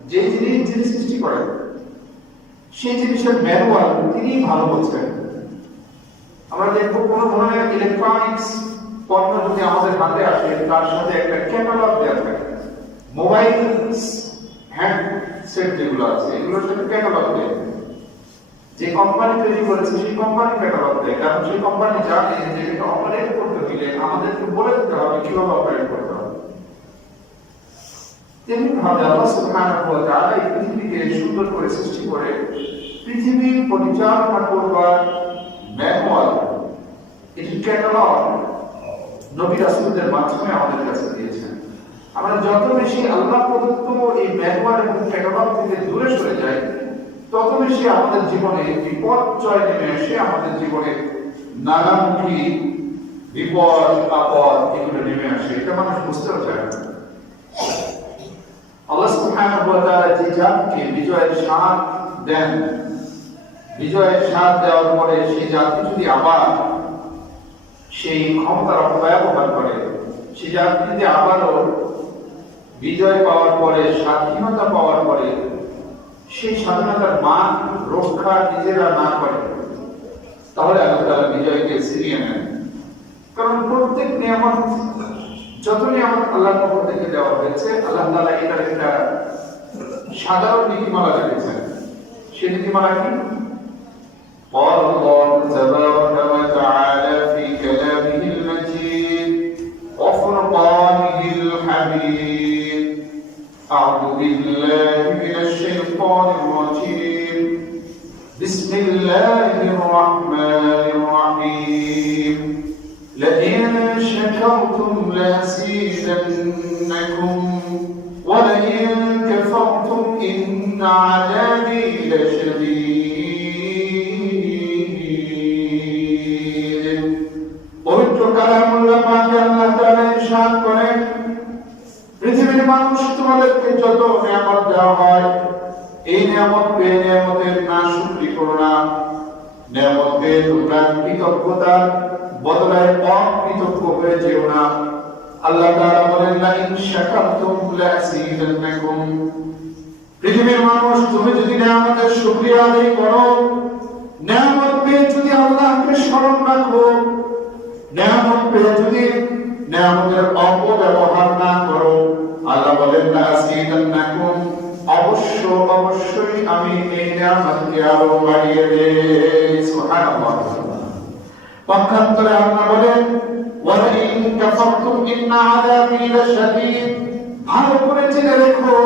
যে জিনিস যিনি সৃষ্টি করেন সেই জিনিসের ম্যানুয়াল তিনি ভালো বলছেন। আমরা দেখবো কোন ধরনের ইলেকট্রনিক্স পণ্য যদি আমাদের হাতে আসে তার সাথে একটা ক্যাটালগ দেওয়া থাকে। মোবাইল হ্যান্ডসেট যেগুলো আছে এগুলোর সাথে ক্যাটালগ দেয়, যে কোম্পানি তৈরি করেছে সেই কোম্পানি ক্যাটালগ দেয়, কারণ সেই কোম্পানি জানে যে এটা অপারেট করতে হলে আমাদেরকে বলে দিতে হবে কিভাবে অপারেট করতে হবে। তেমনি ভাবে আল্লাহ সুবহানাহু ওয়া তাআলা এই পৃথিবীকে সুন্দর করে সৃষ্টি করে পৃথিবী পরিচালনা করবার ম্যানুয়াল, এটি ক্যাটালগ নবী রাসূলদের মাধ্যমে আমাদের কাছে দিয়েছেন। আমরা যত বেশি আল্লাহ প্রদত্ত এই ম্যানুয়াল এবং ক্যাটালগ থেকে দূরে সরে যাই তত বেশি আমাদের জীবনে বিপর্যয় নেমে আসে, আমাদের জীবনে নানামুখী বিপদ আপদ এগুলো নেমে আসে, এটা মানুষ বুঝতেও চায় না। আল্লাহ সুবহানাহু ওয়া তাআলা যে জাতকে বিজয়ের স্বাদ দেন, বিজয়ের স্বাদ দেওয়ার পরে সেই জাতি যদি আবার সেই ক্ষমতার অপব্যবহার করে, সেই জাতি যদি আবারও বিজয় পাওয়ার পরে, স্বাধীনতা পাওয়ার পরে সেই স্বাধীনতার মান রক্ষা নিজেরা না করে, তাহলে আল্লাহ তাআলা বিজয়কে ছিনিয়ে নেন। কারণ প্রত্যেক নিয়ামত, যত নিয়ামত আল্লাহর পক্ষ থেকে দেওয়া হয়েছে, আল্লাহ তাআলা এটার একটা সাধারণ নীতিমালা রেখেছেন। সেই নীতিমালা কি? قال الله تبارك وتعالى في كلامه المجيد وفرقانه الحميد أعوذ بالله من الشيطان الرجيم بسم الله الرحمن الرحيم لئن شكرتم لأزيدنكم ولئن كفرتم إن عذابي لشديد। পবিত্র কালামুল্লাহ পাকে আল্লাহ তাআলা ইরশাদ করেন, পৃথিবীর মানুষ তোমাদেরকে যত নিয়ামত দেওয়া হয়, এই নিয়ামত পেয়ে নিয়ামতের নাশুকরি করো না। নিয়ামত পেয়ে তোমরা কৃতজ্ঞতার বদলায় অকৃতজ্ঞ হয়ে যেও না। আল্লাহ তাআলা বলেন, লাইন শাকারতুম লাযীদান্নাকুম। পৃথিবীর মানুষ তুমি যদি নিয়ামতের শুকরিয়া আদায় করো, নিয়ামত পেয়ে যদি আল্লাহকে স্মরণ রাখো, নিয়ামত পেয়ে যদি নিয়ামতের অপব্যবহার না করো, আল্লাহ বলেন লাযীদান্নাকুম, অবশ্যই আমি এই নিয়ামতকে আরো বাড়িয়ে দেই। সুবহানাল্লাহ। পক্ষান্তরে আল্লাহ বলেন, ওয়ালাইন কাফারতুম ইন্না আযাবি লাশাদীদ। ভালো করে জেনে রেখো